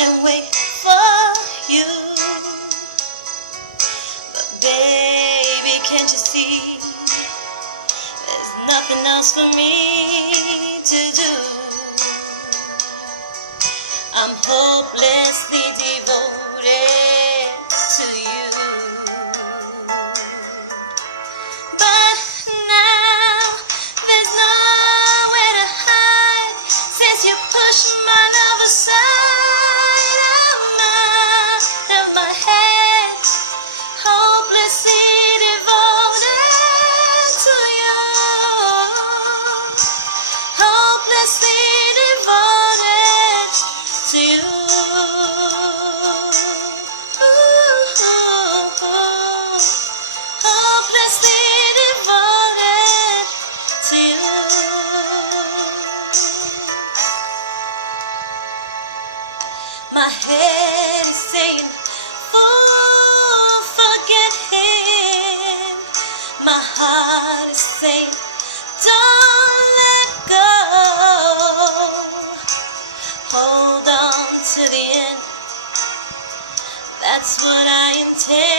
and wait for you. But baby, can't you see there's nothing else for me to do? I'm hopelessly devoted to you. But now there's nowhere to hide since you pushed my love aside. Out of my head, hopelessly devoted to you. Hopelessly devoted to you. Hopelessly devoted to you. My head is saying, fool, forget him. My heart is saying, don't let go. Hold on to the end. That's what I intend.